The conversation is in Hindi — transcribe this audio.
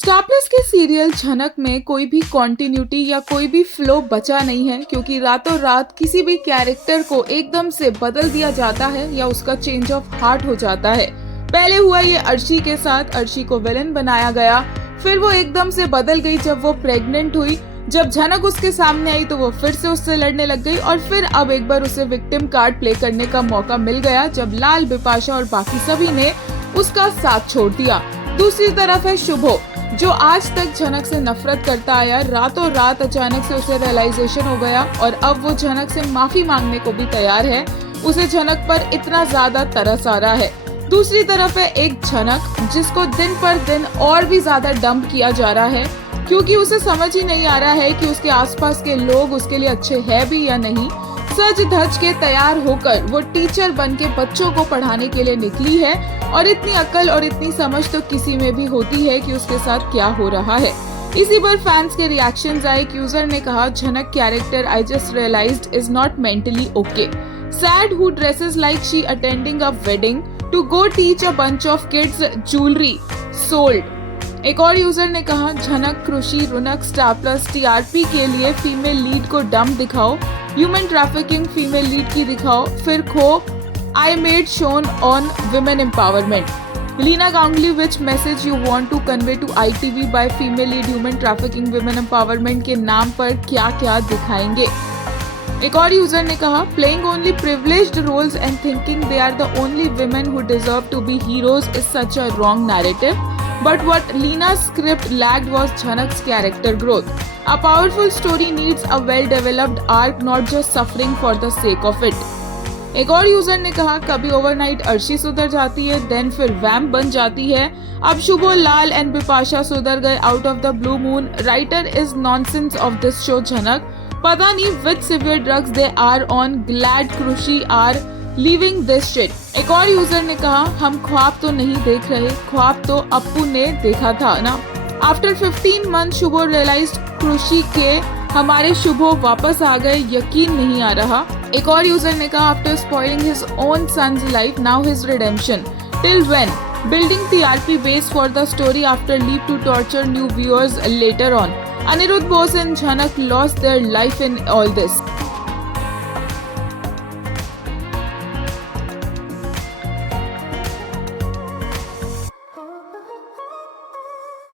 स्टार प्लस के सीरियल झनक में कोई भी कॉन्टिन्यूटी या कोई भी फ्लो बचा नहीं है, क्योंकि रातों रात किसी भी कैरेक्टर को एकदम से बदल दिया जाता है या उसका चेंज ऑफ हार्ट हो जाता है। पहले हुआ ये अर्शी के साथ, अर्शी को विलेन बनाया गया, फिर वो एकदम से बदल गई जब वो प्रेग्नेंट हुई। जब झनक उसके सामने आई तो वो फिर से उससे लड़ने लग गई और फिर अब एक बार उसे विक्टिम कार्ड प्ले करने का मौका मिल गया जब लाल, बिपाशा और बाकी सभी ने उसका साथ छोड़ दिया। दूसरी तरफ है शुभो, जो आज तक झनक से नफरत करता आया। रातों रात अचानक से उसे रियलाइजेशन हो गया और अब वो झनक से माफी मांगने को भी तैयार है। उसे झनक पर इतना ज्यादा तरस आ रहा है। दूसरी तरफ है एक झनक जिसको दिन पर दिन और भी ज्यादा डंप किया जा रहा है, क्योंकि उसे समझ ही नहीं आ रहा है कि उसके आसपास के लोग उसके लिए अच्छे हैं भी या नहीं। सज धज के तैयार होकर वो टीचर बन के बच्चों को पढ़ाने के लिए निकली है और इतनी अक्ल और इतनी समझ तो किसी में भी होती है कि उसके साथ क्या हो रहा है। इसी पर फैंस के रिएक्शंस आए। एक यूजर ने कहा, Jhanak character I just realized is not mentally okay. Sad who dresses like she attending a wedding to go teach a bunch of kids jewellery sold. एक और यूजर ने कहा, झनक, कृषि, रुनक, स्टार प्लस टीआरपी के लिए फीमेल लीड को डम दिखाओ, ह्यूमन ट्रैफिकिंग फीमेल लीड की दिखाओ, फिर खो I made shown on women empowerment. Lina Ganguly, which message you want to convey to ITV by female lead human trafficking women empowerment के नाम पर क्या क्या दिखाएंगे। एक और यूजर ने कहा, playing only privileged roles and thinking they are the only women who deserve to be heroes is such a wrong narrative. But what Lina's script lacked was Jhanak's character growth. A powerful story needs a well-developed arc, not just suffering for the sake of it. एक और यूजर ने कहा, कभी ओवरनाइट अर्शी सुधर जाती है, देन फिर वैम्प बन जाती है। अब शुभो, लाल एंड बिपाशा सुधर गए out of the blue moon. Writer is nonsense of this show Jhanak. पता नहीं which severe drugs they are on, glad Krishi are leaving this shit. एक और यूजर ने कहा, हम ख्वाब तो नहीं देख रहे, ख्वाब तो अप्पू ने देखा था ना। आफ्टर 15 मंथ शुभो रियलाइज्ड कृषि के हमारे शुभो वापस आ गए, यकीन नहीं आ रहा। एक और यूजर ने कहा, after spoiling his own sons life now his redemption, till when, building TRP base for the story after leave to torture new viewers later on. Anirudh Bose and Jhanak lost their life in all this.